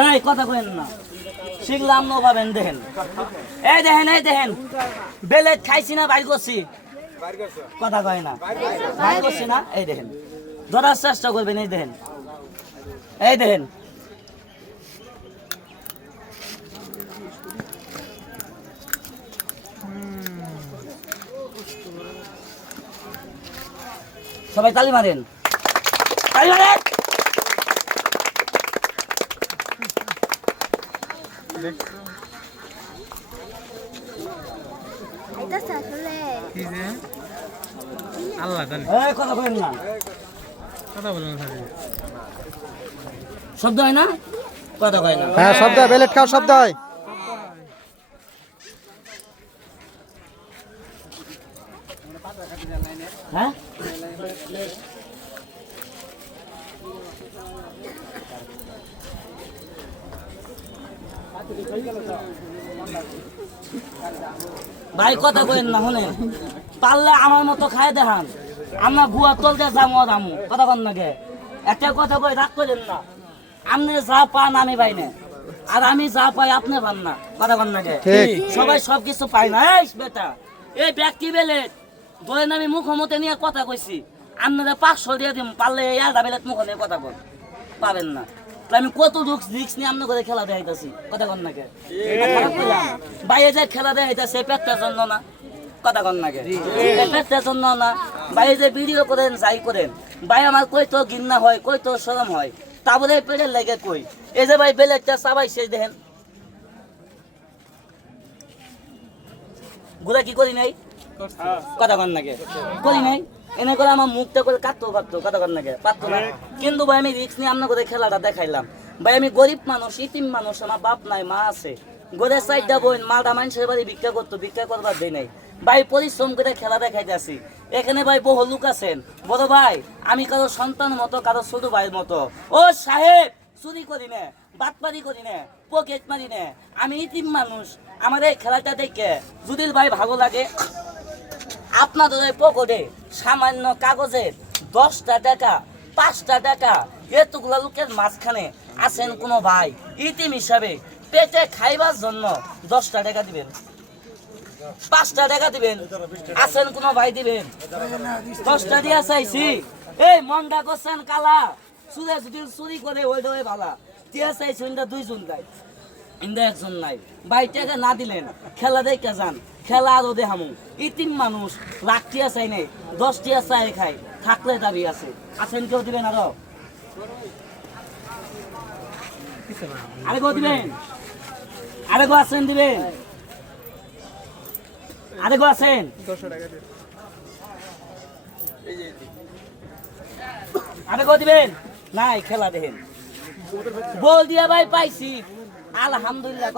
এই, কথা কইেন না। শিখলাম না পাবেন, দেখেন। এই দেখেন এই, দেখেন। বেলেট খাইছি না, বাইর করছি। কথা কয় না। বাইর করছি না, এই, দেখেন। ধরার চেষ্টা করবেন, এই, দেখেন। এই, দেখেন। সবাই তালি মারেন। তালি মারেন এটা সাকলে কি যে আল্লাহ কথা না। কথা বলুন স্যার শব্দ হয় না? কথা কয় না। হ্যাঁ শব্দ হয় বেলেট খাও শব্দ হয়। হ্যাঁ? ভাই কথা কইেন না শুনেন। পারলে আমার মতো খাই দেখান। আমরা গুয়া তলতে যাব দামু কথা কন নাকি একটা কথা কই রাগ করেন না। আপনি যা পান আমি পাই না। আর আমি যা পাই আপনি পান না। কথা কন নাকি। সবাই সব কিছু পায় না। এই বেটা এই ব্যক্তি বেলে। ধরেন আমি মুখমতে নিয়ে কথা কইছি। আপনারা পাঁচশো দিয়ে দিম পারলে আধা বেলেট মুখ নিয়ে কথা কন। পাবেন না। আমি কত রিক্স রিক্স নিয়ে আপনার করে খেলা দেখাইতেছি কথা কন নাকি বাইরে যে খেলা দেখাইতেছে পেটটার জন্য না কথা কন নাকি পেটটার জন্য না বাইরে যে ভিডিও করেন যাই করেন ভাই আমার কই তো ঘিন্না হয় কই তো সরম হয় তা বলে পেটের লেগে কই? এই যে ভাই বেলেটটা চাবাই সেই দেখেন। গুলা কি করি নাই? কথা নাকি? করি নাই? এনে করে আমার মুখটা করে কাটতো পারতো কথা নাকি? পারতো না। কিন্তু ভাই, আমি রিক্স নিয়ে খেলাটা দেখাইলাম। ভাই, আমি গরিব মানুষ, ইতিম মানুষ, আমার বাপ নাই, মা আছে। মালটা মানুষের বাড়ি ভিক্ষা করতো, ভিক্ষা করবার দেয় নাই। ভাই, পরিশ্রম করে খেলা দেখাইতে আসি। এখানে ভাই, বহু লোক আছেন। বড় ভাই, আমি কারও সন্তান মতো, কারও ছোট ভাইয়ের মতো। ও সাহেব, চুরি করি না, বাটপারি করি না পকেট মারি না। আমি ইতিম মানুষ, আমার এই খেলাটা দেখে যদি ভাই ভালো লাগে আপনাদের পকেটে সামান্য কাগজের দশটা টাকা, পাঁচটা টাকা, এতগুলা লোকের মাঝখানে আছেন কোনো ভাই, ইতিম হিসাবে পেটে খাইবার জন্য দশটা টাকা দিবেন। পাঁচটা টাকা দিবেন, আছেন কোনো ভাই দিবেন? দশটা দিয়া চাইছি। এই মনটা করছেন কালা চুরে যদি চুরি করে ওই ভালা টিয়া চাইছি ওইটা দুইজন দেয়। ইন্দা নাই। বাইটাকে না দিলেন খেলা দেখে যান, খেলা আরও দেখামু। ইতিম মানুষ লাখটিয়া চাই নাই, দশটিয়া চাই খাই, থাকলে দাবি আছে। আছেন কেউ দিবেন আরও? আরে কেউ দিবেন? আরে গো আছেন দিবেন? আরে গো আছেন? আরে গো দিবেন? নাই, খেলা দেখেন। বল দিয়া ভাই পাইছি। আলহামদুলিল্লাহ